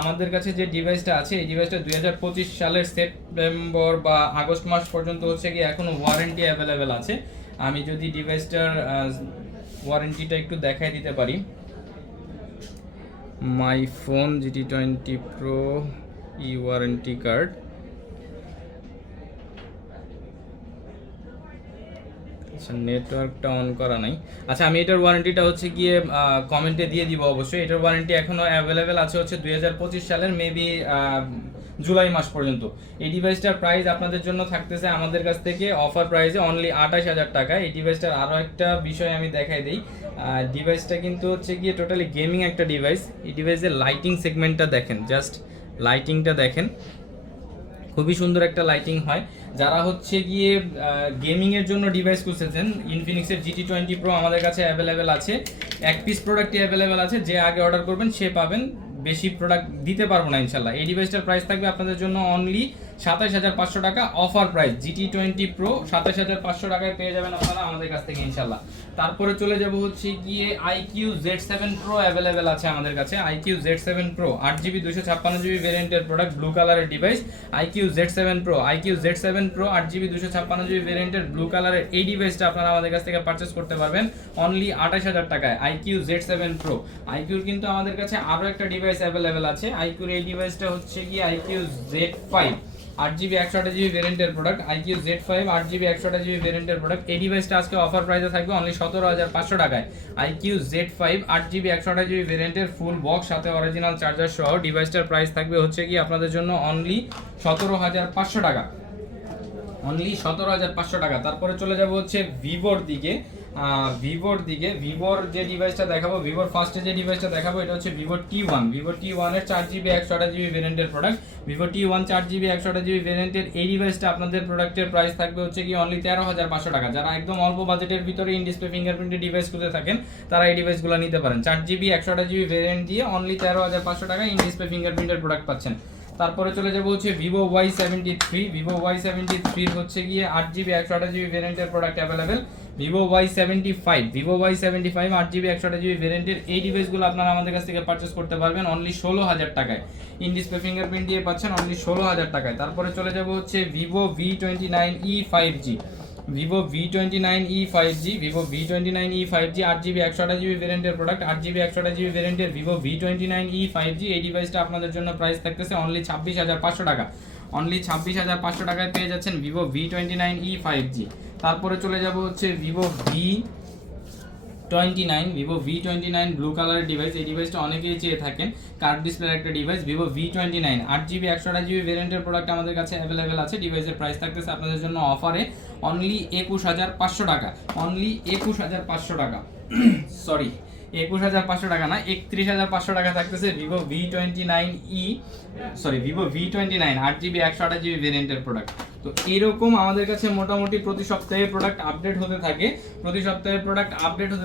আমাদের কাছে যে ডিভাইসটা আছে এই ডিভাইসটা 2025 সালের সেপ্টেম্বর বা আগস্ট মাস পর্যন্ত হচ্ছে কি এখনো ওয়ারেন্টি অ্যাভেলেবেল আছে। আমি যদি ডিভাইসটার ওয়ারেন্টিটা একটু দেখাই দিতে পারি, my phone GT20 Pro E warranty card, আচ্ছা নেটওয়ার্কটা অন করা নাই। আচ্ছা আমি এটার ওয়ারেন্টিটা হচ্ছে গিয়ে কমেন্টে দিয়ে দিব অবশ্যই। এটার ওয়ারেন্টি এখনো অ্যাভেলেবেল আছে হচ্ছে 2025 সালের মেবি জুলাই মাস পর্যন্ত। এই ডিভাইসটার প্রাইস আপনাদের জন্য থাকতেছে আমাদের কাছ থেকে অফার প্রাইসে অনলি 28,000 টাকা। এই ডিভাইসটার আরও একটা বিষয় আমি দেখাই দিই, ডিভাইসটা কিন্তু হচ্ছে গিয়ে টোটালি গেমিং একটা ডিভাইস। এই ডিভাইসের লাইটিং সেগমেন্টটা দেখেন, জাস্ট লাইটিংটা দেখেন, খুবই সুন্দর একটা লাইটিং হয়। যারা হচ্ছে গিয়ে গেমিং এর জন্য ডিভাইস খুঁজতেছেন, ইনফিনিক্সের GT20 Pro আমাদের কাছে অ্যাভেলেবেল আছে, এক পিস প্রোডাক্টই অ্যাভেলেবেল আছে, যে আগে অর্ডার করবেন সে পাবেন, বেশি প্রোডাক্ট দিতে পারবো না ইনশাল্লাহ। এই ডিভাইসটার প্রাইস থাকবে আপনাদের জন্য অনলি 27,500 টাকা অফার প্রাইস। GT20 Pro 27,500 টাকায় পেয়ে যাবেন আপনারা আমাদের কাছ থেকে ইনশাল্লাহ। তারপরে চলে যাব হচ্ছে গিয়ে IQ Z7 Pro অ্যাভেলেবেল আছে আমাদের কাছে, IQ Z7 Pro 8GB 256GB ভেরিয়েন্টের প্রোডাক্ট, ব্লু কালারের device IQ Z7 Pro 8GB 256GB ভেরিয়েন্টের ব্লু কালারের এই ডিভাইসটা আপনারা আমাদের কাছ থেকে পারচেস করতে পারবেন অনলি 28,000 টাকায়। IQ Z7 Pro, IQর কিন্তু আমাদের কাছে আরও একটা ডিভাইস অ্যাভেলেবেল আছে। IQর এই ডিভাইসটা হচ্ছে গিয়ে IQ Z5 8GB 128GB ভেরিয়েন্টের product, IQ Z5 8GB 128GB ভেরিয়েন্টের প্রোডাক্ট। এই ডিভাইসটা আজকে অফার প্রাইসে থাকবে অনলি 17,500 টাকায়। IQ Z5 8GB 128GB ভেরিয়েন্টের ফুল বক্স সাথে অরিজিনাল চার্জার সহ ডিভাইসটার প্রাইস থাকবে হচ্ছে কি আপনাদের জন্য অনলি 17,500 টাকা, অনলি 17,500 টাকা। তারপরে চলে যাব হচ্ছে ভিভোর দিকে। ভিভোর যে ডিভাইসটা দেখাবো, ভিভোর ফার্স্টে যে ডিভাইসটা দেখাবো এটা হচ্ছে ভিভো T1 এর 4GB 128GB ভেরিয়েন্টের product. Vivo T1 4GB 128GB ভেরিয়েন্টের এই ডিভাইসটা আপনাদের প্রোডাক্টের প্রাইস থাকবে হচ্ছে কি অনলি 13,500 টাকা। যারা একদম অল্প বাজেটের ভিতরে ইন ডিসপ্লে ফিঙ্গারপ্রিন্টের ডিভাইস খুঁজে থাকেন তারা এই ডিভাইসগুলো নিতে পারেন। 4GB 128GB ভেরিয়েন্ট দিয়ে অনলি 13,500 টাকা ইন ডিসপ্লে ফিঙ্গারপ্রিন্টের প্রোডাক্ট পাচ্ছেন। তারপরে চলে যাব হচ্ছে ভিভো Y73 হচ্ছে গিয়ে 8GB 128GB ভেরিয়েন্টের product available. Vivo Y75 8GB 128GB ভেরিয়েন্টের এই ডিভাইসগুলো আপনারা আমাদের কাছ থেকে পারচেস করতে পারবেন অনলি 16,000 টাকায়, ইন ডিসপ্লে ফিঙ্গারপ্রিন্ট দিয়ে পাচ্ছেন অনলি 16,000 টাকায়। তারপরে চলে যাব হচ্ছে Vivo V29e 5G Vivo V29e 5G, Vivo V29e 5G 8GB 128GB ভ্যারিয়েন্টের প্রোডাক্ট, 8GB 128GB ভ্যারিয়েন্টের ভিভো V29e 5G। এই ডিভাইসটা আপনাদের জন্য প্রাইস থাকতেছে অনলি 26,500 টাকা। অনলি 26,500 টাকায় পেয়ে যাচ্ছেন ভিভো V29e 5G। তারপরে চলে যাব হচ্ছে ভিভো V29 ব্লু কালারের ডিভাইস। এই ডিভাইসটা অনেকেই চেয়ে থাকেন, কার্ভ ডিসপ্লের একটা device. Vivo V29 8GB 128GB ভ্যারিয়েন্টের প্রোডাক্ট আমাদের কাছে অ্যাভেলেবেল আছে। ডিভাইসের প্রাইস থাকতেছে আপনাদের জন্য অফারে অনলি 21,500 টাকা। অনলি 21,500 টাকা সরি 21,500 টাকা না, 31,500 টাকা থাকতেছে ভিভো V29 8GB 128GB ভ্যারিয়েন্টের প্রোডাক্ট। তো এরকম আমাদের কাছে মোটামুটি প্রতি সপ্তাহে প্রোডাক্ট আপডেট হতে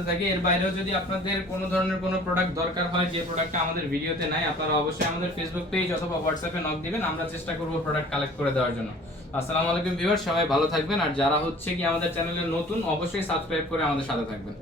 থাকে, এর বাইরেও যদি আপনাদের কোনো ধরনের কোনো প্রোডাক্ট দরকার হয় যে প্রোডাক্টটা আমাদের ভিডিওতে নাই, আপনারা অবশ্যই আমাদের ফেসবুক পেজ অথবা হোয়াটসঅ্যাপে নক দিবেন, আমরা চেষ্টা করব প্রোডাক্ট কালেক্ট করে দেওয়ার জন্য। আসসালামু আলাইকুম ভিউয়ার, সবাই ভালো থাকবেন। আর যারা হচ্ছে কি আমাদের চ্যানেলে নতুন, অবশ্যই সাবস্ক্রাইব করে আমাদের সাথে থাকবেন।